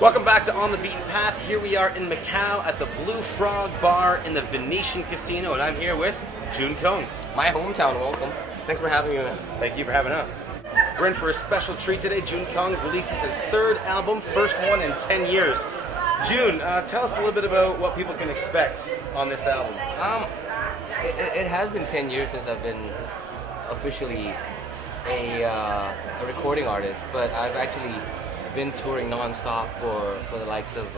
Welcome back to On the Beaten Path. Here we are in Macau at the Blue Frog Bar in the Venetian Casino, and I'm here with Jun Kong. My hometown, welcome. Thanks for having me, man. Thank you for having us. We're in for a special treat today. Jun Kong releases his third album, first one in 10 years. Jun, tell us a little bit about what people can expect on this album. It has been 10 years since I've been officially a recording artist, but I've actually been touring non-stop for the likes of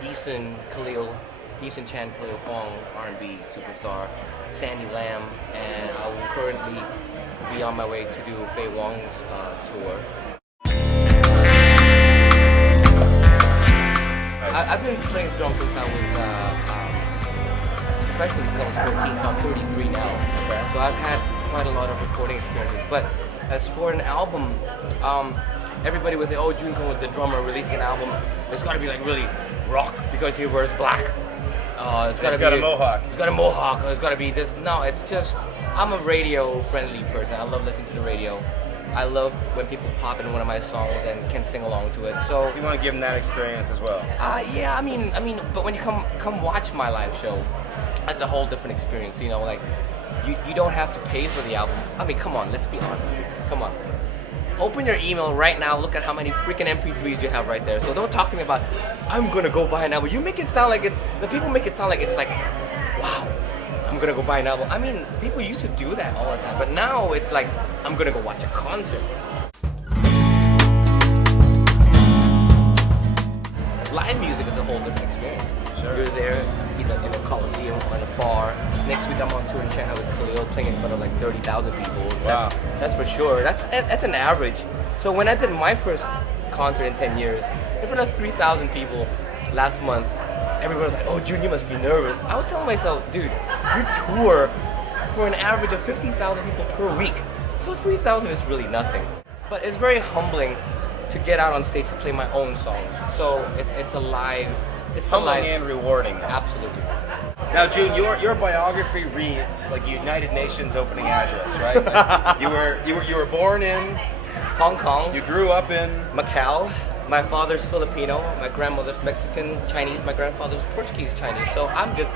Eason Chan Khalil Fong, R&B superstar, Sandy Lam, and I will currently be on my way to do Faye Wong's tour. I've been playing drums since I was professionally since I was 14, so I'm 33 now. Okay. So I've had quite a lot of recording experiences. But as for an album, everybody would say, "Oh, Jun Kong, the drummer, releasing an album. It's got to be like really rock because he wears black. It's got a mohawk. It's got a mohawk. Or it's got to be this." No, it's just I'm a radio-friendly person. I love listening to the radio. I love when people pop in one of my songs and can sing along to it. So you want to give them that experience as well? Yeah. I mean, but when you come watch my live show, that's a whole different experience. You know, like you don't have to pay for the album. I mean, come on, let's be honest. Come on. Open your email right now, look at how many freaking MP3s you have right there. So don't talk to me about, I'm gonna go buy an album. You make it sound like the people make it sound like it's like, wow, I'm gonna go buy an album. I mean, people used to do that all the time, but now it's like, I'm gonna go watch a concert. Live music is a whole different experience. Sure. You're there, in a Coliseum or in a bar. Next week I'm on tour in China with Khalil, playing in front of like 30,000 people. Wow. That's for sure. That's an average. So when I did my first concert in 10 years, in front of 3,000 people last month, everyone was like, "Oh, Jun, you must be nervous." I was telling myself, dude, you tour for an average of 50,000 people per week. So 3,000 is really nothing. But it's very humbling to get out on stage to play my own songs. So it's a live... It's humbling and rewarding. Absolutely. Now, Jun, your biography reads like United Nations opening address, right? Like you were born in Hong Kong. You grew up in Macau. My father's Filipino. My grandmother's Mexican, Chinese. My grandfather's Portuguese, Chinese. So I'm just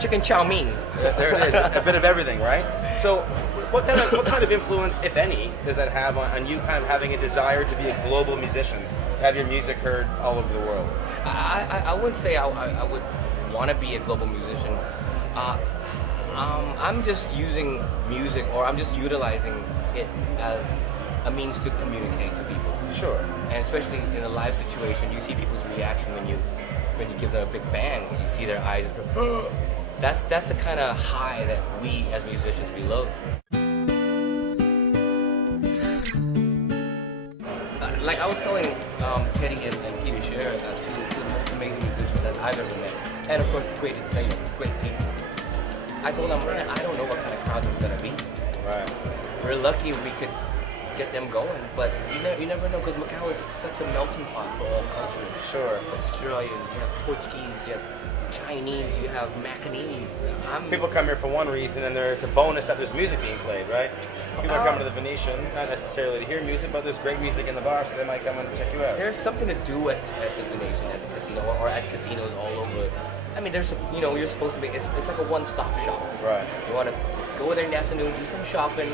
chicken chow mein. There it is. A bit of everything, right? So, what kind of influence, if any, does that have on you kind of having a desire to be a global musician, to have your music heard all over the world? I wouldn't say I would want to be a global musician. I'm just using music, or I'm just utilizing it as a means to communicate to people. Sure. And especially in a live situation, you see people's reaction when you give them a big bang. You see their eyes go. That's the kind of high that we as musicians we love. Like I was telling Teddy and Peter Scher, two of the most amazing musicians that I've ever met, and of course great people. I told them, man, I don't know what kind of crowd it's gonna be. Right. We're lucky we could get them going, but you never know, because Macau is such a melting pot for all cultures. Sure. Australians, you have Portuguese, you have Chinese, you have Macanese. People come here for one reason, and it's a bonus that there's music being played, right? People are coming to the Venetian, not necessarily to hear music, but there's great music in the bar, so they might come and check you out. There's something to do at the Venetian, at the casino, or at casinos all over. I mean, there's, you're supposed to be, it's like a one-stop shop. Right. You want to go there in the afternoon, do some shopping,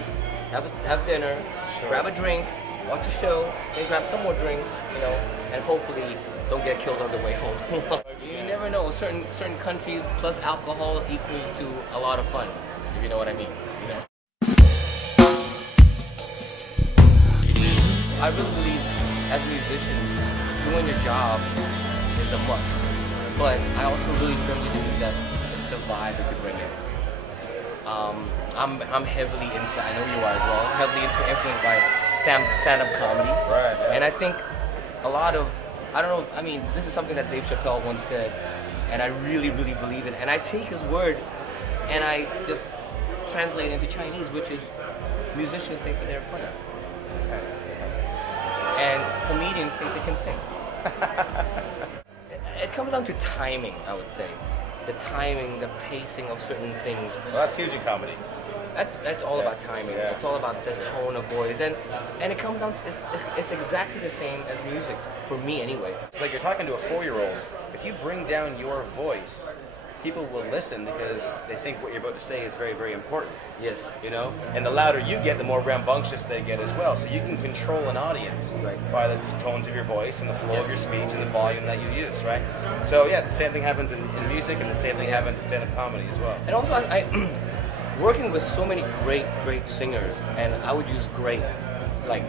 have dinner, sure, grab a drink, watch a show, then grab some more drinks, and hopefully don't get killed on the way home. You never know. Certain countries plus alcohol equals to a lot of fun, if you know what I mean. I really believe, as musicians, doing your job is a must. But I also really firmly believe that it's the vibe that you bring in. I'm heavily influenced, I know you are as well, heavily influenced by stand-up comedy. Right. Yeah. And I think a lot of, I don't know, I mean, this is something that Dave Chappelle once said, and I really, really believe it. And I take his word, and I just translate it into Chinese, which is, musicians think that they're funny. And comedians think they can sing. It comes down to timing, I would say. The timing, the pacing of certain things. Well, that's huge in comedy. That's all about timing. Yeah. It's all about the tone of voice, and it comes down. It's exactly the same as music for me, anyway. It's like you're talking to a 4-year-old. If you bring down your voice, people will listen because they think what you're about to say is very, very important. Yes. You know, and the louder you get, the more rambunctious they get as well. So you can control an audience by the tones of your voice and the flow of your speech and the volume that you use, right? So yeah, the same thing happens in music, and the same thing happens in stand-up comedy as well. And also, I working with so many great singers, and I would use great, like,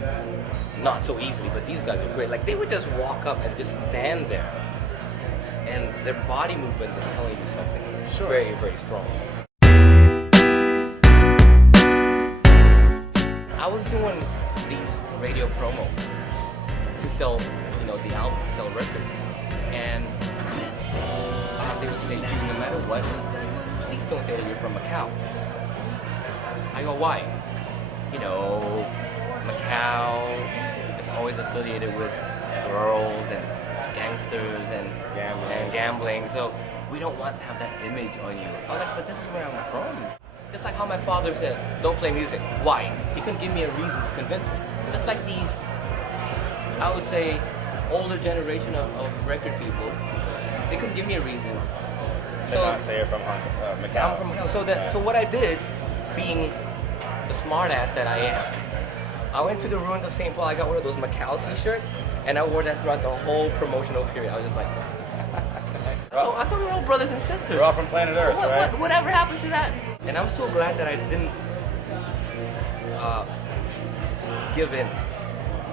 not so easily, but these guys are great. Like, they would just walk up and just stand there, and their body movement is telling you something very, very strong. I was doing these radio promos to sell, the album, sell records, and they would say, "Jude, no matter what, please don't say that you're from Macau." I go, "Why?" Macau is always affiliated with girls and gangsters and gambling, so we don't want to have that image on you. I was like, "But this is where I'm from." Just like how my father said, "Don't play music." Why? He couldn't give me a reason to convince me. Just like these, I would say, older generation of record people, they couldn't give me a reason. To not say you're from Macau. I'm from Macau. So what I did, being the smart ass that I am, I went to the ruins of St. Paul. I got one of those Macau t-shirts, and I wore that throughout the whole promotional period. I was just like, I thought we were all brothers and sisters. We're all from planet Earth, right? Whatever happened to that? And I'm so glad that I didn't give in,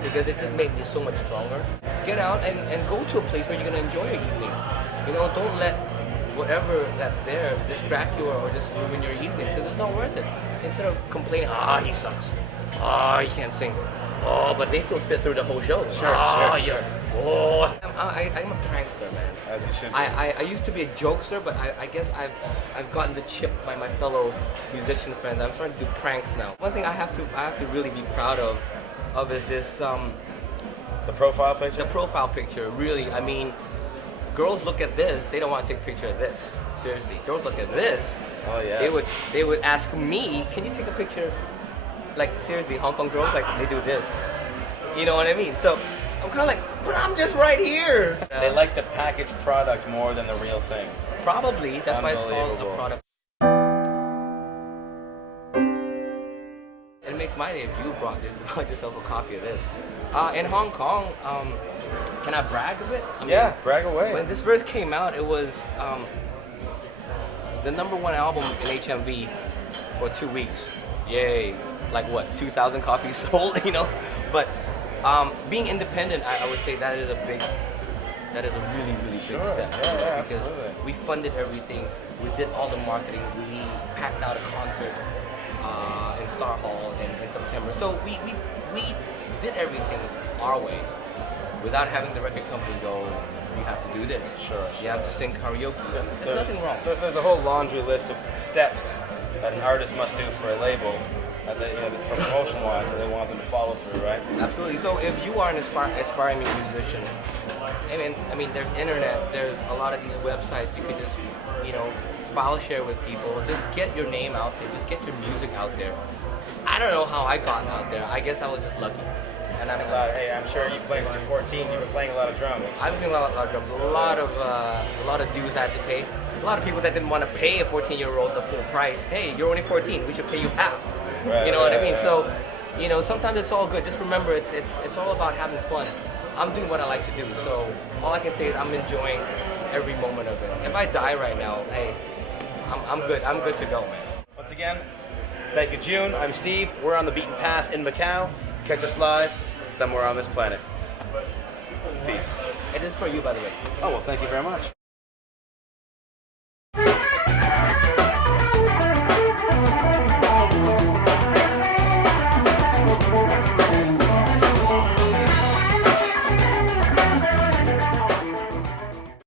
because it just made me so much stronger. Get out and go to a place where you're going to enjoy your evening. Don't let whatever that's there distract you or just ruin your evening, because it's not worth it. Instead of complaining, he sucks. He can't sing. But they still sit through the whole show. Sure. I'm a prankster, man. As you should be. I used to be a jokester, but I guess I've gotten the chip by my fellow musician friends. I'm starting to do pranks now. One thing I have to really be proud of is this the profile picture. The profile picture, really. I mean, girls look at this, they don't want to take a picture of this. Seriously, girls look at this. Oh yes. They would ask me, "Can you take a picture?" Like, seriously, Hong Kong girls, like, they do this. You know what I mean? So I'm kind of like, but I'm just right here. They like the packaged product more than the real thing. Probably. That's why it's called a product. It makes my day if you brought yourself a copy of this. In Hong Kong, can I brag a bit? Brag away. When this first came out, it was the #1 album in HMV for 2 weeks. Yay. Like what, 2,000 copies sold, But being independent, I would say that is a really, really big step. Yeah, because absolutely. we funded everything. We did all the marketing. We packed out a concert in Star Hall in September. So we did everything our way without having the record company go, "You have to do this. Sure. You have to sing karaoke." There's nothing wrong. There's a whole laundry list of steps that an artist must do for a label, for promotion-wise, that they want them to follow through, right? Absolutely. So if you are an aspiring musician, I mean, there's internet, there's a lot of these websites. You could just, file share with people. Just get your name out there. Just get your music out there. I don't know how I got out there. I guess I was just lucky. And I'm sure you played since you're 14. You were playing a lot of drums. I've been playing a lot of drums. A lot of dues I had to pay. A lot of people that didn't want to pay a 14-year-old the full price. Hey, you're only 14. We should pay you half. Right, you know what I mean? Right. So, sometimes it's all good. Just remember, it's all about having fun. I'm doing what I like to do. So all I can say is I'm enjoying every moment of it. If I die right now, hey, I'm good. I'm good to go, man. Once again, thank you, June. I'm Steve. We're on the beaten path in Macau. Catch us live somewhere on this planet. Peace. It is for you, by the way. Oh, well, thank you very much.